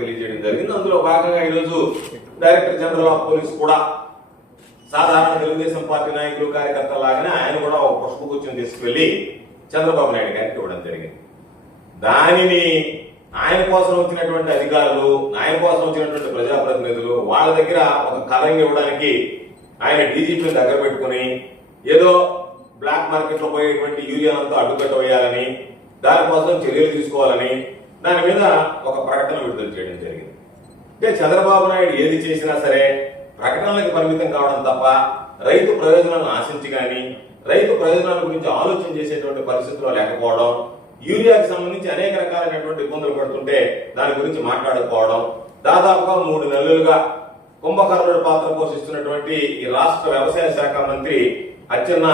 తెలియజేయడం జరిగింది. అందులో భాగంగా ఈరోజు డైరెక్టర్ జనరల్ ఆఫ్ పోలీస్ కూడా సాధారణ తెలుగుదేశం పార్టీ నాయకులు కార్యకర్తల లాగానే ఆయన కూడా ఒక పుష్పగుచ్చం తీసుకువెళ్ళి చంద్రబాబు నాయుడు గారికి ఇవ్వడం జరిగింది. దానిని ఆయన కోసం వచ్చినటువంటి అధికారులు ఆయన కోసం వచ్చినటువంటి ప్రజాప్రతినిధులు వాళ్ళ దగ్గర ఒక కలంగి ఇవ్వడానికి ఆయన డీజీపీ దగ్గర పెట్టుకుని ఏదో బ్లాక్ మార్కెట్లో పోయేటువంటి యూరియా అంతా అడ్డుకట్ట వేయాలని దానికోసం చర్యలు తీసుకోవాలని దాని మీద ఒక ప్రకటన విడుదల చేయడం జరిగింది. అంటే చంద్రబాబు నాయుడు ఏది చేసినా సరే ప్రకటనలకు పరిమితం కావడం తప్ప రైతు ప్రయోజనాలను ఆశించి కానీ రైతు ప్రయోజనాల గురించి ఆలోచన చేసేటువంటి పరిస్థితుల్లో లేకపోవడం యూరియాకి సంబంధించి అనేక రకాలైనటువంటి ఇబ్బందులు పడుతుంటే దాని గురించి మాట్లాడుకోవడం దాదాపుగా మూడు నెలలుగా కుంభకర్ణుడి పాత్ర పోషిస్తున్నటువంటి ఈ రాష్ట్ర వ్యవసాయ శాఖ మంత్రి అచ్చెన్న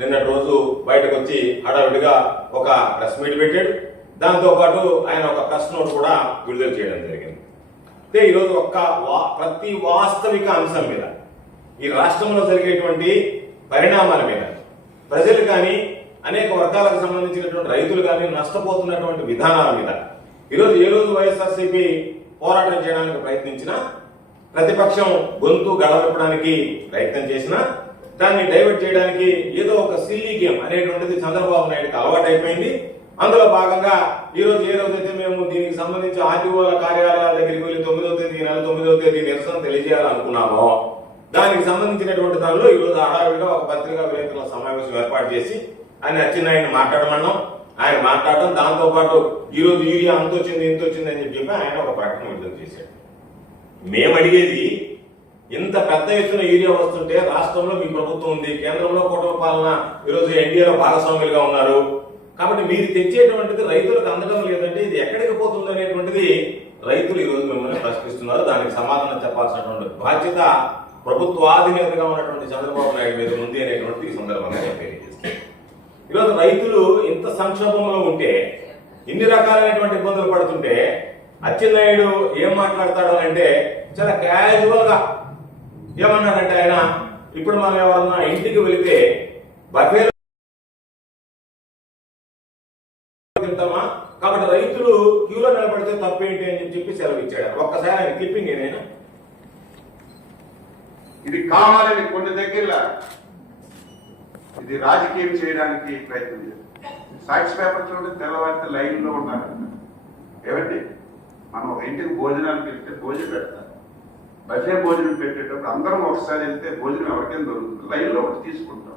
నిన్నటి రోజు బయటకు వచ్చి హడావిడిగా ఒక ప్రెస్ మీట్ పెట్టాడు. దాంతో పాటు ఆయన ఒక ప్రెస్ నోట్ కూడా విడుదల చేయడం జరిగింది. అయితే ఈరోజు ఒక్క వా- ప్రతి వాస్తవిక అంశం మీద ఈ రాష్ట్రంలో జరిగేటువంటి పరిణామాల మీద ప్రజలు కానీ అనేక వర్గాలకు సంబంధించినటువంటి రైతులు కానీ నష్టపోతున్నటువంటి విధానాల మీద ఈరోజు ఏ రోజు వైఎస్ఆర్సీపీ పోరాటం చేయడానికి ప్రయత్నించినా ప్రతిపక్షం గొంతు గడవడానికి ప్రయత్నం చేసినా దాన్ని డైవర్ట్ చేయడానికి ఏదో ఒక సిల్లీ గేమ్ అనేటువంటిది చంద్రబాబు నాయుడుకి అలవాటు అయిపోయింది అందులో భాగంగా ఈ రోజు ఏ రోజైతే మేము దీనికి సంబంధించి ఆర్టీఓల కార్యాలయాల దగ్గరికి వెళ్ళి తొమ్మిదవ తేదీ నెల తొమ్మిదవ తేదీ నిరసన తెలియజేయాలనుకున్నామో దానికి సంబంధించినటువంటి దానిలో ఈ రోజు హడావిడిగా ఒక పత్రికా విలేకరుల సమావేశం ఏర్పాటు చేసి ఆయన అచ్చెన్నాయుడిని మాట్లాడమన్నాం. ఆయన మాట్లాడటం దాంతో పాటు ఈ రోజు యూరియా అంత వచ్చింది ఇంత వచ్చింది అని చెప్పి ఆయన ఒక ప్రకటన విడుదల చేశాడు. మేము అడిగేది ఇంత పెద్ద ఎత్తున యూరియా వస్తుంటే రాష్ట్రంలో మీ ప్రభుత్వం ఉంది కేంద్రంలో కూటమి పాలన ఈరోజు ఎన్డీఏలో భాగస్వాములుగా ఉన్నారు. కాబట్టి మీరు తెచ్చేటువంటిది రైతులకు అందడం లేదంటే ఇది ఎక్కడికి పోతుంది అనేటువంటిది రైతులు ఈరోజు మిమ్మల్ని ప్రశ్నిస్తున్నారు. దానికి సమాధానం చెప్పాల్సినటువంటి బాధ్యత ప్రభుత్వాధినేతగా ఉన్నటువంటి చంద్రబాబు నాయుడు మీద ఉంది అనేటువంటి ఈ సందర్భంగా నేను తెలియజేస్తాను ఈరోజు రైతులు ఇంత సంక్షోభంలో ఉంటే ఇన్ని రకాలైనటువంటి ఇబ్బందులు పడుతుంటే అచ్చెన్నాయుడు ఏం మాట్లాడతాడు అంటే చాలా క్యాజువల్గా ఏమన్నాడంటే ఆయన ఇప్పుడు మనం ఎవరన్నా ఇంటికి వెళితే బఫేలు తింటామా కాబట్టి రైతులు క్యూలో తప్పేంటి అని చెప్పి సెలవు ఇచ్చాడు ఒక్కసారి ఆయన క్లిప్పింగ్ ఏదైనా? ఇది కావాలని కొన్ని దగ్గర ఇది రాజకీయం చేయడానికి ప్రయత్నం చేస్తారు సాక్షి పేపర్ చూడండి తెల్లవారితే లైన్లో ఉన్నారు. ఏమండి? మనం ఒక ఇంటికి భోజనానికి వెళ్తే భోజనం పెడతారు బఫే భోజనం పెట్టేటప్పుడు అందరం ఒకసారి వెళ్తే భోజనం ఎవరికైనా దొరుకుతుంది. లైన్లో ఒకటి తీసుకుంటాం.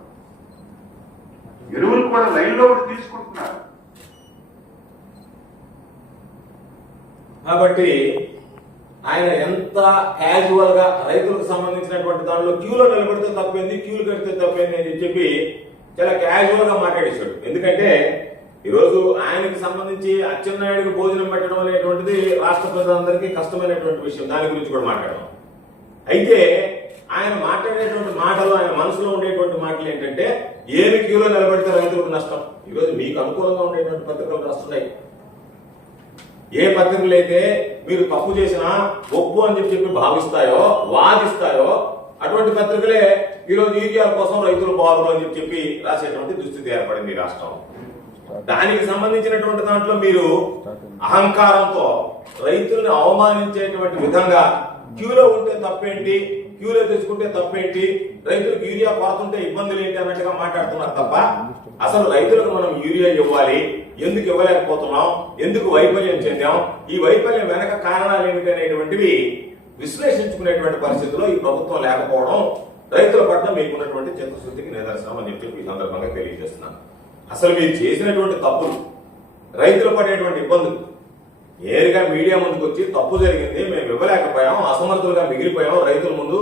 ఎరువులు కూడా లైన్లో ఒకటి తీసుకుంటున్నారు. కాబట్టి ఆయన ఎంత క్యాజువల్గా రైతులకు సంబంధించినటువంటి దానిలో క్యూలో నిలబడితే తప్పింది క్యూలు కడితే తప్పింది అని చెప్పి చాలా క్యాజువల్గా మాట్లాడేశాడు. ఎందుకంటే ఈరోజు ఆయనకి సంబంధించి అచ్చెన్నాయుడికి భోజనం పెట్టడం అనేటువంటిది రాష్ట్ర ప్రజలందరికీ కష్టమైనటువంటి విషయం. దాని గురించి కూడా మాట్లాడడం అయితే ఆయన మాట్లాడేటువంటి మాటలు ఆయన మనసులో ఉండేటువంటి మాటలు ఏంటంటే ఏమి క్యూలో నిలబడితే రైతులకు నష్టం? ఈరోజు మీకు అనుకూలంగా ఉండేటువంటి పత్రికలు రాస్తున్నాయి ఏ పత్రికలు అయితే మీరు తప్పు చేసినా ఒప్పు అని చెప్పి చెప్పి భావిస్తాయో వాదిస్తాయో అటువంటి పత్రికలే ఈరోజు యూరియాల కోసం రైతులు బాధలు అని చెప్పి చెప్పి రాసేటువంటి దుస్థితి ఏర్పడింది రాష్ట్రం దానికి సంబంధించినటువంటి దాంట్లో మీరు అహంకారంతో రైతుల్ని అవమానించేటువంటి విధంగా క్యూలో ఉంటే తప్పేంటి క్యూలో తెచ్చుకుంటే తప్పేంటి రైతులకు యూరియా కొరతుంటే ఇబ్బందులు ఏంటి అన్నట్టుగా మాట్లాడుతున్నారు తప్ప అసలు రైతులకు మనం యూరియా ఇవ్వాలి ఎందుకు ఇవ్వలేకపోతున్నాం ఎందుకు వైఫల్యం చెందాం ఈ వైఫల్యం వెనక కారణాలు ఏమిటి అనేటువంటివి విశ్లేషించుకునేటువంటి పరిస్థితిలో ఈ ప్రభుత్వం లేకపోవడం రైతుల పట్ల మీకున్నటువంటి చిత్తశుద్ధికి నిదర్శనం అని చెప్పి ఈ సందర్భంగా తెలియజేస్తున్నాను. అసలు మీరు చేసినటువంటి తప్పులు రైతులు పడేటువంటి ఇబ్బందులు నేరుగా మీడియా ముందుకు వచ్చి తప్పు జరిగింది మేము ఇవ్వలేకపోయాం అసమర్థులుగా మిగిలిపోయాం రైతుల ముందు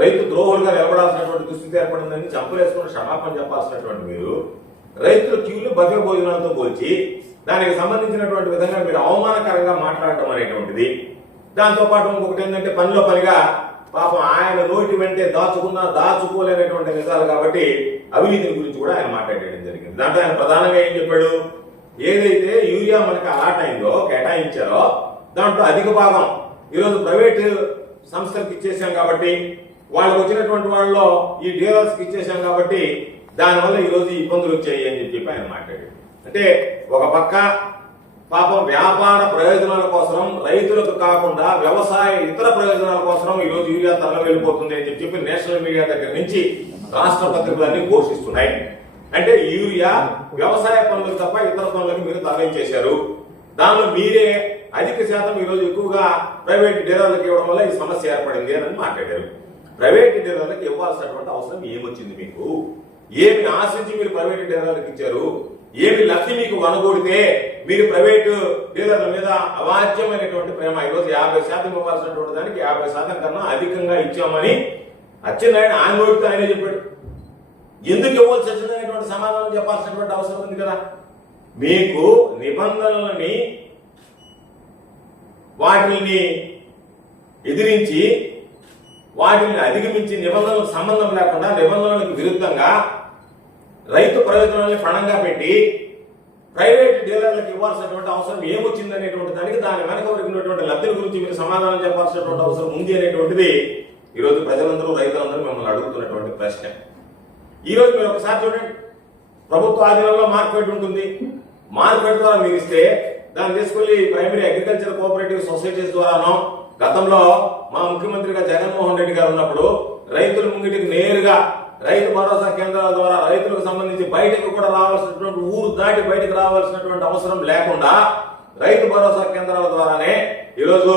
రైతు ద్రోహులుగా నిలబడాల్సినటువంటి దుస్థితి ఏర్పడిందని చంపలేసుకుని క్షమాపణ చెప్పాల్సినటువంటి మీరు రైతుల క్యూలు బఫే భోజనాలతో పోల్చి దానికి సంబంధించినటువంటి విధంగా మీరు అవమానకరంగా మాట్లాడటం అనేటువంటిది. దాంతోపాటు ఇంకొకటి ఏంటంటే పనిలో పనిగా పాపం ఆయన నోటి వెంటే దాచుకున్నా దాచుకోలేనటువంటి నిజాలు కాబట్టి అవినీతి గురించి కూడా ఆయన మాట్లాడేయడం జరిగింది. దాంట్లో ఆయన ప్రధానంగా ఏం చెప్పాడు? ఏదైతే యూరియా మనకి అలాట్ అయిందో కేటాయించారో దాంట్లో అధిక భాగం ఈరోజు ప్రైవేట్ సంస్థలకు ఇచ్చేసాం కాబట్టి వాళ్ళకు వచ్చినటువంటి వాళ్ళలో ఈ డీలర్స్కి ఇచ్చేసాం కాబట్టి దానివల్ల ఈరోజు ఇబ్బందులు వచ్చాయి అని చెప్పి ఆయన మాట్లాడాడు. అంటే ఒక పక్క పాపం వ్యాపార ప్రయోజనాల కోసం రైతులకు కాకుండా వ్యవసాయ ఇతర ప్రయోజనాల కోసం ఈ రోజు యూరియా తరలి వెళ్ళిపోతుంది అని చెప్పి నేషనల్ మీడియా దగ్గర నుంచి రాష్ట్ర పత్రికలన్నీ ఘోషిస్తున్నాయి అంటే యూరియా వ్యవసాయ పనులకు తప్ప ఇతర పనులకు మీరు తరలించేశారు దానిలో మీరే అధిక శాతం ఈరోజు ఎక్కువగా ప్రైవేట్ డీలర్లకు ఇవ్వడం వల్ల ఈ సమస్య ఏర్పడింది అని మాట్లాడారు. ప్రైవేట్ డీలర్లకు ఇవ్వాల్సినటువంటి అవసరం ఏమొచ్చింది మీకు? ఏమి ఆశించి మీరు ప్రైవేట్ డీలర్లకు ఇచ్చారు? ఏమి లక్ష్మి మీకు వనగూడితే మీరు ప్రైవేటు డీలర్ల మీద అవాజ్యమైనటువంటి ప్రేమ. ఈరోజు యాభై శాతం ఇవ్వాల్సినటువంటి దానికి యాభై శాతం కన్నా అధికంగా ఇచ్చామని అచ్చెన్నాయుడు ఆయన నోటితో ఆయనే చెప్పాడు. ఎందుకు ఇవ్వాల్సి వచ్చిందనేటువంటి సమాధానం చెప్పాల్సినటువంటి అవసరం ఉంది కదా. మీకు నిబంధనలని వాటిని ఎదిరించి వాటిని అధిగమించి నిబంధనలకు సంబంధం లేకుండా నిబంధనలకు విరుద్ధంగా రైతు ప్రయోజనాన్ని పణంగా పెట్టి ప్రైవేట్ డీలర్లకు ఇవ్వాల్సినటువంటి అవసరం ఏమొచ్చింది అనేటువంటి దానికి దాని వెనక ఉన్నటువంటి లబ్ధుల గురించి మీరు సమాధానం చెప్పాల్సినటువంటి అవసరం ఉంది అనేటువంటిది ఈరోజు ప్రజలందరూ రైతులందరూ మిమ్మల్ని అడుగుతున్నటువంటి ప్రశ్న. ఈరోజు మీరు ఒకసారి చూడండి. ప్రభుత్వ ఆధీనంలో మార్కెట్ ఉంటుంది. మార్కెట్ ద్వారా మీరు ఇస్తే దాన్ని తీసుకెళ్ళి ప్రైమరీ అగ్రికల్చర్ కోఆపరేటివ్ సొసైటీస్ ద్వారానో గతంలో మా ముఖ్యమంత్రిగా జగన్మోహన్ రెడ్డి గారు ఉన్నప్పుడు రైతుల ముంగిటికి నేరుగా రైతు భరోసా కేంద్రాల ద్వారా రైతులకు సంబంధించి బయటకు కూడా రావాల్సినటువంటి ఊరు దాటి బయటకు రావాల్సినటువంటి అవసరం లేకుండా రైతు భరోసా కేంద్రాల ద్వారానే ఈరోజు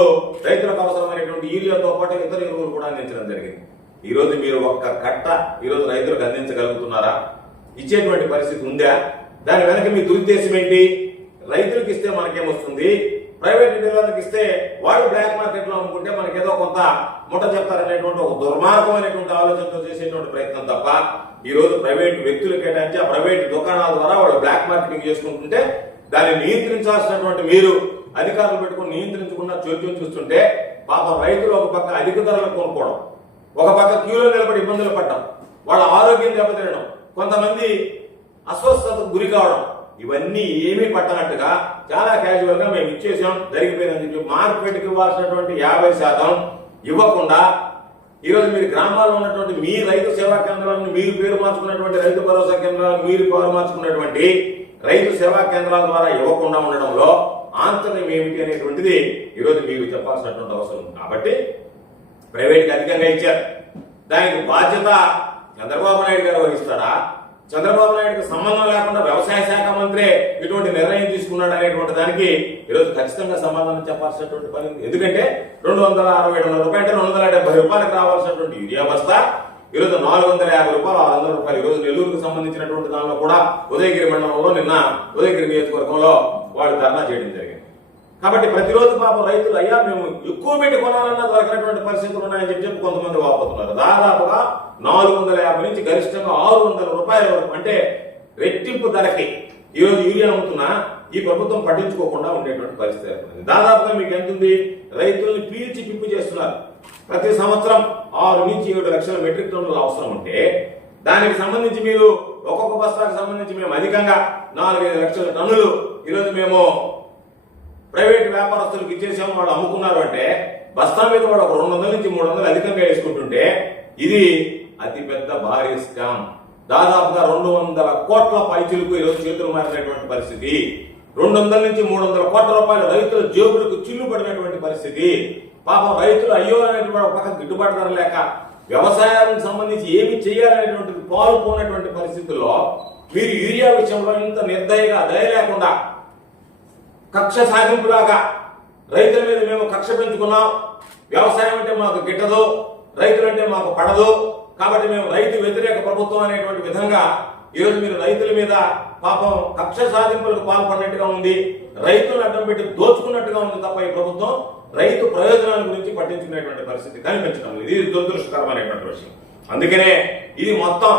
రైతులకు అవసరమైనటువంటి యూరియాతో పాటు ఇతర ఎరువులు కూడా అందించడం జరిగింది. ఈరోజు మీరు ఒక్క కట్ట ఈరోజు రైతులకు అందించగలుగుతున్నారా? ఇచ్చేటువంటి పరిస్థితి ఉందా? దాని వెనక మీ దురుద్దేశం ఏంటి? రైతులకు ఇస్తే మనకేమొస్తుంది ప్రైవేట్ డీలర్లకు ఇస్తే వాళ్ళు బ్లాక్ మార్కెట్లో అమ్ముకుంటే మనకి ఏదో కొంత ముట్ట చెప్తారనేటువంటి ఒక దుర్మార్గమైనటువంటి ఆలోచనతో చేసేటువంటి ప్రయత్నం తప్ప ఈ రోజు ప్రైవేట్ వ్యక్తులు కేటాయించి ఆ ప్రైవేట్ దుకాణాల ద్వారా వాళ్ళు బ్లాక్ మార్కెటింగ్ చేసుకుంటుంటే దాన్ని నియంత్రించాల్సినటువంటి మీరు అధికారులు పెట్టుకుని నియంత్రించకుండా చోద్యం చూస్తుంటే పాప రైతులు ఒక పక్క అధిక ధరలు కొనుక్కోవడం ఒక పక్క క్యూలో నిలబడి ఇబ్బందులు పడ్డం వాళ్ళ ఆరోగ్యం దెబ్బతినడం కొంతమంది అస్వస్థతకు గురి కావడం ఇవన్నీ ఏమీ పట్టనట్టుగా చాలా క్యాజువల్గా మేము ఇచ్చేసాం. జరిగిపోయినందుకు చెప్పి మార్కెట్కి ఇవ్వాల్సినటువంటి యాభై శాతం ఇవ్వకుండా ఈరోజు మీరు గ్రామాల్లో ఉన్నటువంటి మీ రైతు సేవా కేంద్రాలను మీరు పేరు మార్చుకున్నటువంటి రైతు భరోసా కేంద్రాలను మీరు పేరు మార్చుకున్నటువంటి రైతు సేవా కేంద్రాల ద్వారా ఇవ్వకుండా ఉండడంలో ఆంతర్యం ఏమిటి అనేటువంటిది ఈరోజు మీకు చెప్పాల్సినటువంటి అవసరం కాబట్టి ప్రైవేట్కి అధికంగా ఇచ్చారు. దానికి బాధ్యత చంద్రబాబు నాయుడు గారు వహిస్తాడా? చంద్రబాబు నాయుడుకి సంబంధం లేకుండా ఇటువంటి నిర్ణయం తీసుకున్నాడు అనేటువంటి దానికి ఈరోజు ఖచ్చితంగా సమాధానం చెప్పాల్సినటువంటి పని ఎందుకంటే రెండు వందల అరవై ఏడు వందల రూపాయలు రెండు వందల డెబ్బై రూపాయలకు రావాల్సినటువంటి యూరియా బస్తా ఈరోజు నాలుగు వందల యాభై రూపాయలు ఆరు వందల రూపాయలు ఈరోజు నెల్లూరుకు సంబంధించినటువంటి దానిలో కూడా ఉదయగిరి మండలంలో నిన్న ఉదయగిరి నియోజకవర్గంలో వాళ్ళు ధర్నా చేయడం జరిగింది. కాబట్టి ప్రతిరోజు పాపం రైతులు అయ్యా మేము ఎక్కువ పెట్టి కొనాలన్నా దొరకనటువంటి పరిస్థితులు ఉన్నాయని చెప్పి చెప్పి కొంతమంది వాపోతున్నారు. దాదాపుగా నాలుగు వందల యాభై నుంచి గరిష్టంగా ఆరు వందల రూపాయల వరకు అంటే రెట్టింపు ధరకి ఈరోజు యూరియా అమ్ముతున్నా ఈ ప్రభుత్వం పట్టించుకోకుండా ఉండేటువంటి పరిస్థితి ఏర్పడింది. దాదాపుగా మీకు ఎంత ఉంది రైతుల్ని పీల్చి పిప్పు చేస్తున్నారు. ప్రతి సంవత్సరం ఆరు నుంచి ఏడు లక్షల మెట్రిక్ టన్నులు అవసరం ఉంటే దానికి సంబంధించి మీరు ఒక్కొక్క బస్తాకు సంబంధించి మేము అధికంగా నాలుగైదు లక్షల టన్నులు ఈరోజు మేము ప్రైవేట్ వ్యాపారస్తులకు ఇచ్చేసాము వాళ్ళు అమ్ముకున్నారు అంటే బస్తా మీద వాడు ఒక రెండు వందల నుంచి మూడు వందలు అధికంగా వేసుకుంటుంటే ఇది అతి పెద్ద భారీ స్కామ్. దాదాపుగా రెండు వందల కోట్ల పైచులకు ఈరోజు చేతులు మారినటువంటి పరిస్థితి. రెండు వందల నుంచి మూడు వందల కోట్ల రూపాయలు రైతుల జేబులకు చిల్లు పడినటువంటి పరిస్థితి. పాపం రైతులు అయ్యో అనేటువంటి ఒక పక్క గిట్టుబాటు ధర లేక వ్యవసాయానికి సంబంధించి ఏమి చేయాలనేటువంటిది పాల్పోనటువంటి పరిస్థితుల్లో మీరు యూరియా విషయంలో ఇంత నిర్దయగా దయ లేకుండా కక్ష సాధింపులాగా రైతుల మీద మేము కక్ష పెంచుకున్నాం. వ్యవసాయం అంటే మాకు గిట్టదు రైతులంటే మాకు పడదు. కాబట్టి మేము రైతు వ్యతిరేక ప్రభుత్వం అనేటువంటి విధంగా ఈరోజు మీరు రైతుల మీద పాపం కక్ష సాధింపులకు పాల్పడినట్టుగా ఉంది. రైతులను అడ్డం పెట్టి దోచుకున్నట్టుగా ఉంది తప్ప ఈ ప్రభుత్వం రైతు ప్రయోజనాల గురించి పట్టించుకునేటువంటి పరిస్థితి కనిపించడం లేదు. ఇది దురదృష్టకరమైనటువంటి విషయం. అందుకనే ఇది మొత్తం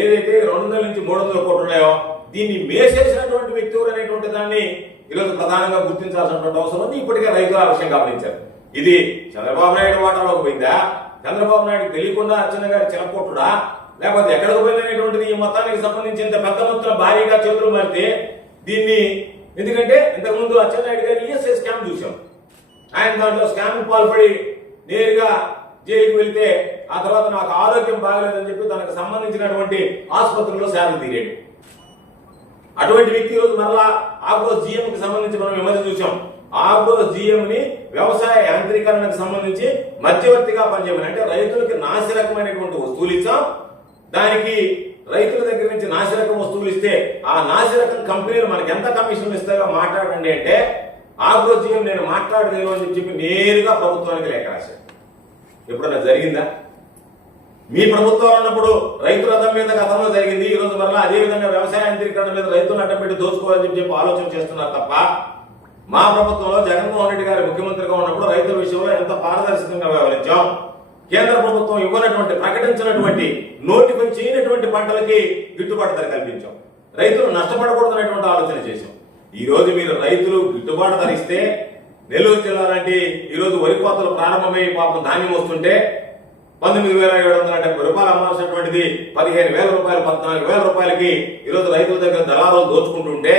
ఏదైతే రెండు వందల నుంచి మూడు వందల కోట్లు ఉన్నాయో దీన్ని మేసేసినటువంటి వ్యక్తి ఎవరు అనేటువంటి దాన్ని ఈరోజు ప్రధానంగా గుర్తించాల్సినటువంటి అవసరం ఉంది. ఇప్పటికే రైతులు ఆ విషయం గమనించారు. ఇది చంద్రబాబు నాయుడు వాటాలోకి పోయిందా? చంద్రబాబు నాయుడు తెలియకుండా అర్చన గారి చిలకొట్టుడా లేకపోతే ఎక్కడికి పోయిందనేటువంటిది ఈ మొత్తానికి సంబంధించి ఇంత పెద్ద మొత్తం భారీగా చేతులు మారితే దీన్ని ఎందుకంటే ఇంతకుముందు అచ్చెన్నాయుడు గారు ఈఎస్ఐ స్కామ్ చూసాం ఆయన దాంట్లో స్కామ్ పాల్పడి నేరుగా జైలుకి వెళ్తే ఆ తర్వాత నాకు ఆరోగ్యం బాగలేదని చెప్పి తనకు సంబంధించినటువంటి ఆసుపత్రిలో సేవలు తీరాడు. అటువంటి వ్యక్తి రోజు మరలా ఆక్రోజ్ జీఎంకి సంబంధించి మనం విమర్శ చూసాం ఆగ్రో జిఎం ని వ్యవసాయ యాంత్రీకరణకు సంబంధించి మధ్యవర్తిగా పనిచేయమని. అంటే రైతులకి నాసిరకమైనటువంటి వస్తువులు ఇచ్చాం. దానికి రైతుల దగ్గర నుంచి నాసిరకం వస్తువులు ఇస్తే ఆ నాసిరకం కంపెనీలు మనకి ఎంత కమిషన్ ఇస్తాయో మాట్లాడండి అంటే ఆగ్రో జిఎం నేను మాట్లాడలేను అని చెప్పి నేరుగా ప్రభుత్వానికి లేఖ రాశాడు ఎప్పుడన్నా జరిగిందా? మీ ప్రభుత్వం అన్నప్పుడు రైతుల అద్దం మీద గతంలో జరిగింది. ఈ రోజు మరలా అదే విధంగా వ్యవసాయ యాంత్రీకరణ మీద రైతులను అడ్డం పెట్టి దోచుకోవాలని చెప్పి చెప్పి ఆలోచన చేస్తున్నారు తప్ప మా ప్రభుత్వంలో జగన్మోహన్ రెడ్డి గారి ముఖ్యమంత్రిగా ఉన్నప్పుడు రైతుల విషయంలో ఎంత పారదర్శకంగా వ్యవహరించాం. కేంద్ర ప్రభుత్వం ఇవ్వనటువంటి ప్రకటించినటువంటి నోటిఫై చేయనటువంటి పంటలకి గిట్టుబాటు ధర కల్పించాం. రైతులు నష్టపడకూడదనేటువంటి ఆలోచన చేశాం. ఈ రోజు మీరు రైతులు గిట్టుబాటు ధర ఇస్తే నెల్లూరు జిల్లా లాంటి ఈరోజు వరి కోతలు ప్రారంభమై పాపం ధాన్యం వస్తుంటే పంతొమ్మిది వేల ఏడు వందల డెబ్బై రూపాయలు అమ్మాల్సినటువంటిది పదిహేను వేల రూపాయలు పద్నాలుగు వేల రూపాయలకి ఈరోజు రైతుల దగ్గర దళారులు దోచుకుంటుంటే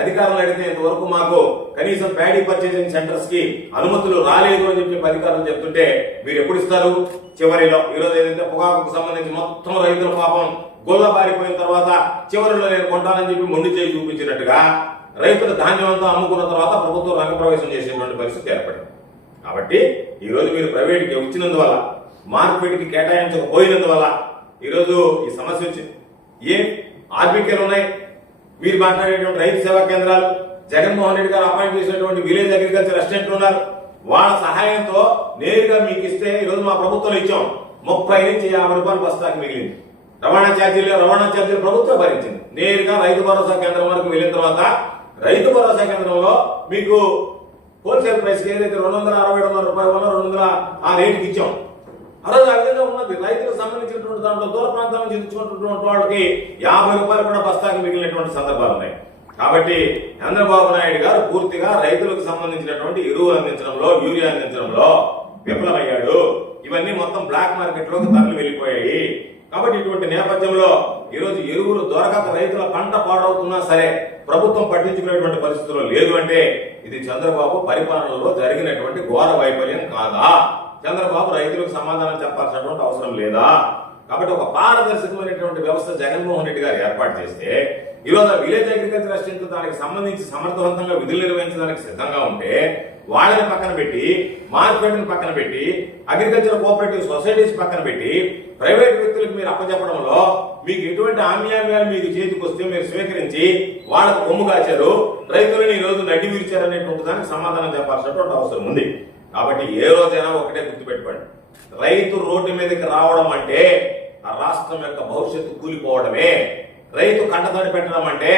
అధికారులు అడిగితే ఇంతవరకు మాకు కనీసం ప్యాడీ పర్చేసింగ్ సెంటర్స్కి అనుమతులు రాలేదు అని చెప్పి అధికారులు చెప్తుంటే మీరు ఎప్పుడు ఇస్తారు? చివరిలో ఈరోజు ఏదైతే పొగాకు సంబంధించి మొత్తం రైతుల పాపం గొల్లబారిపోయిన తర్వాత చివరిలో నేను కొంటానని చెప్పి మొండి చేయి చూపించినట్టుగా రైతుల ధాన్యం అంతా అమ్ముకున్న తర్వాత ప్రభుత్వం రంగప్రవేశం చేసేటువంటి పరిస్థితి ఏర్పడింది. కాబట్టి ఈరోజు మీరు ప్రైవేట్కి వచ్చినందువల్ల మార్కెట్కి కేటాయించకపోయినందువల్ల ఈరోజు ఈ సమస్య వచ్చింది. ఏ ఆర్బికేలు ఉన్నాయి? మీరు మాట్లాడేటువంటి రైతు సేవా కేంద్రాలు జగన్మోహన్ రెడ్డి గారు అపాయింట్ చేసినటువంటి విలేజ్ అగ్రికల్చర్ అసిస్టెంట్లు ఉన్నారు. వాళ్ళ సహాయంతో నేరుగా మీకు ఇస్తే ఈరోజు మా ప్రభుత్వం ఇచ్చాం. ముప్పై నుంచి యాభై రూపాయలు బస్తాకి మిగిలింది. రవాణా ఛార్జీలు రవాణా ఛార్జీలు ప్రభుత్వం భరించింది. నేరుగా రైతు భరోసా కేంద్రం వరకు వెళ్ళిన తర్వాత రైతు భరోసా కేంద్రంలో మీకు హోల్సేల్ ప్రైస్ ఏదైతే రెండు వందల అరవై వందల రూపాయలు రెండు వందల ఆ రేటుకి ఇచ్చాం. ఆ రోజు ఆ విధంగా ఉన్నది. రైతులకు సంబంధించినటువంటి దాంట్లో దూర ప్రాంతాలను నుంచి వాళ్ళకి యాభై రూపాయలు కూడా బస్తాకి మిగిలినటువంటి సందర్భాలు ఉన్నాయి. కాబట్టి చంద్రబాబు నాయుడు గారు పూర్తిగా రైతులకు సంబంధించినటువంటి ఎరువులు అందించడంలో యూరియా అందించడంలో విఫలమయ్యాడు. ఇవన్నీ మొత్తం బ్లాక్ మార్కెట్లోకి తరలి వెళ్ళిపోయాయి. కాబట్టి ఇటువంటి నేపథ్యంలో ఈరోజు ఎరువులు దొరకక రైతుల పంట పాడవుతున్నా సరే ప్రభుత్వం పట్టించుకునేటువంటి పరిస్థితుల్లో లేదు అంటే ఇది చంద్రబాబు పరిపాలనలో జరిగినటువంటి ఘోర వైఫల్యం కాదా? చంద్రబాబు రైతులకు సమాధానం చెప్పాల్సినటువంటి అవసరం లేదా? కాబట్టి ఒక పారదర్శకమైనటువంటి వ్యవస్థ జగన్మోహన్ రెడ్డి గారు ఏర్పాటు చేస్తే ఈరోజు ఆ విలేజ్ అగ్రికల్చర్ అసిస్టెంట్ దానికి సంబంధించి సమర్థవంతంగా విధులు నిర్వహించడానికి సిద్ధంగా ఉంటే వాళ్ళని పక్కన పెట్టి మార్కెట్ని పక్కన పెట్టి అగ్రికల్చర్ కోఆపరేటివ్ సొసైటీస్ పక్కన పెట్టి ప్రైవేట్ వ్యక్తులకు మీరు అప్పచెప్పడంలో మీకు ఎటువంటి ఆమ్యామ్యాలు మీకు చేతికి వస్తే మీరు స్వీకరించి వాళ్ళకు కొమ్ము కాచారు రైతులను ఈ రోజు నడ్డి విరిచారనేటువంటి దానికి సమాధానం చెప్పాల్సినటువంటి అవసరం ఉంది. కాబట్టి ఏ రోజైనా ఒకటే గుర్తుపెట్టుకోండి. రైతు రోడ్డు మీదకి రావడం అంటే ఆ రాష్ట్రం యొక్క భవిష్యత్తు కూలిపోవడమే. రైతు కంటతడి పెట్టడం అంటే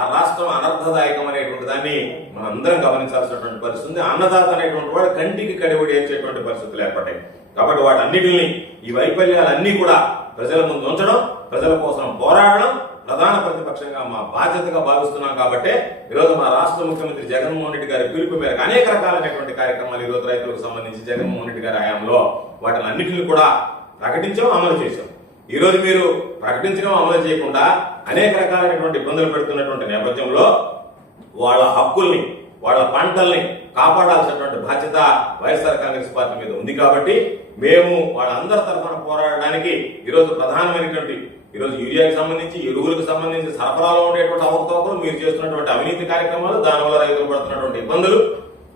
ఆ రాష్ట్రం అనర్థదాయకం అనేటువంటి దాన్ని మనం అందరం గమనించాల్సినటువంటి పరిస్థితి ఉంది అన్నదాత అనేటువంటి వాడు కంటికి కడివడి ఏర్చేటువంటి పరిస్థితులు ఏర్పడ్డాయి. కాబట్టి వాటన్నిటిని ఈ వైఫల్యాలన్నీ కూడా ప్రజల ముందు ఉంచడం ప్రజల కోసం పోరాడడం ప్రధాన ప్రతిపక్షంగా మా బాధ్యతగా భావిస్తున్నాం కాబట్టి ఈరోజు మా రాష్ట్ర ముఖ్యమంత్రి జగన్మోహన్ రెడ్డి గారి పిలుపు మేరకు అనేక రకాలైనటువంటి కార్యక్రమాలు ఈరోజు రైతులకు సంబంధించి జగన్మోహన్ రెడ్డి గారి హయాంలో వాటిని అన్నింటిని కూడా ప్రకటించాం అమలు చేశాం. ఈ రోజు మీరు ప్రకటించడం అమలు చేయకుండా అనేక రకాలైనటువంటి ఇబ్బందులు పెడుతున్నటువంటి నేపథ్యంలో వాళ్ళ హక్కుల్ని వాళ్ళ పంటల్ని కాపాడాల్సినటువంటి బాధ్యత వైఎస్ఆర్ కాంగ్రెస్ పార్టీ మీద ఉంది కాబట్టి మేము వాళ్ళందరి తరఫున పోరాడడానికి ఈరోజు ప్రధానమైనటువంటి ఈరోజు యూరియాకి సంబంధించి ఎరువులకు సంబంధించి సరఫరాలో ఉండేటువంటి అవకతవకలు మీరు చేస్తున్నటువంటి అవినీతి కార్యక్రమాలు దానివల్ల రైతులు పడుతున్నటువంటి ఇబ్బందులు.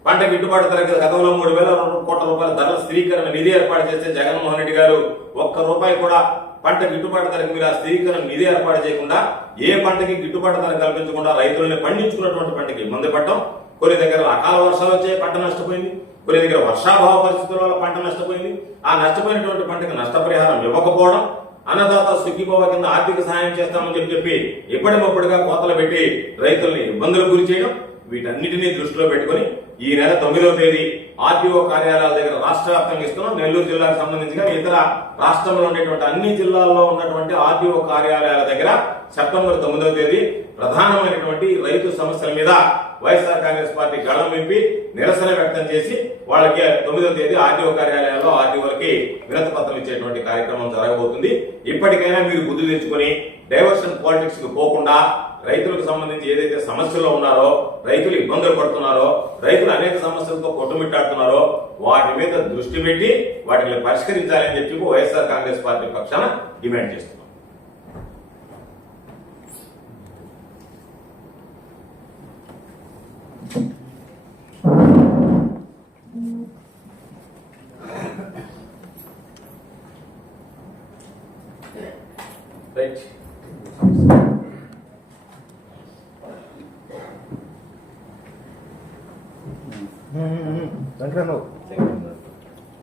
పంట గిట్టుబాటు ధరకి గతంలో మూడు వేల కోట్ల రూపాయల ధరల స్థిరీకరణ నిధి ఏర్పాటు చేస్తే జగన్మోహన్ రెడ్డి గారు ఒక్క రూపాయి కూడా పంట గిట్టుబాటు ధరకు మీరు ఆ స్థిరీకరణ నిధి ఏర్పాటు చేయకుండా ఏ పంటకి గిట్టుబాటు ధర కల్పించకుండా రైతులని పండించుకున్నటువంటి పంటకి ఇబ్బంది పడటం కొన్ని దగ్గర అకాల వర్షాలు వచ్చే పంట నష్టపోయింది. కొన్ని దగ్గర వర్షాభావ పరిస్థితుల వల్ల పంట నష్టపోయింది. ఆ నష్టపోయినటువంటి పంటకి నష్టపరిహారం ఇవ్వకపోవడం అన్నదాత సుఖీభవ కింద ఆర్థిక సహాయం చేస్తామని చెప్పి చెప్పి ఎప్పటికప్పుడుగా కోతలు పెట్టి రైతుల్ని ఇబ్బందులకు గురి చేయడం వీటన్నిటినీ దృష్టిలో పెట్టుకొని ఈ నెల తొమ్మిదవ తేదీ ఆర్టీఓ కార్యాలయాల దగ్గర రాష్ట్ర వ్యాప్తంగా ఇస్తున్నాం. నెల్లూరు జిల్లాకు సంబంధించిన ఇతర రాష్ట్రంలో ఉండేటువంటి అన్ని జిల్లాల్లో ఉన్నటువంటి ఆర్టీఓ కార్యాలయాల దగ్గర సెప్టెంబర్ తొమ్మిదవ తేదీ ప్రధానమైనటువంటి రైతు సమస్యల మీద వైఎస్ఆర్ కాంగ్రెస్ పార్టీ గళం విప్పి నిరసన వ్యక్తం చేసి వాళ్ళకి తొమ్మిదవ తేదీ ఆర్టీఓ కార్యాలయాల్లో ఆర్టీఓలకి వినతి పత్రం ఇచ్చేటువంటి కార్యక్రమం జరగబోతుంది. ఇప్పటికైనా మీరు బుద్ధి తెచ్చుకొని డైవర్షన్ పాలిటిక్స్కు పోకుండా రైతులకు సంబంధించి ఏదైతే సమస్యల్లో ఉన్నారో రైతులు ఇబ్బందులు పడుతున్నారో రైతులు అనేక సమస్యలతో కొట్టుమిట్టాడుతున్నారో వాటి మీద దృష్టి పెట్టి వాటిని పరిష్కరించాలని చెప్పి వైఎస్ఆర్ కాంగ్రెస్ పార్టీ పక్షాన డిమాండ్ చేస్తున్నాం.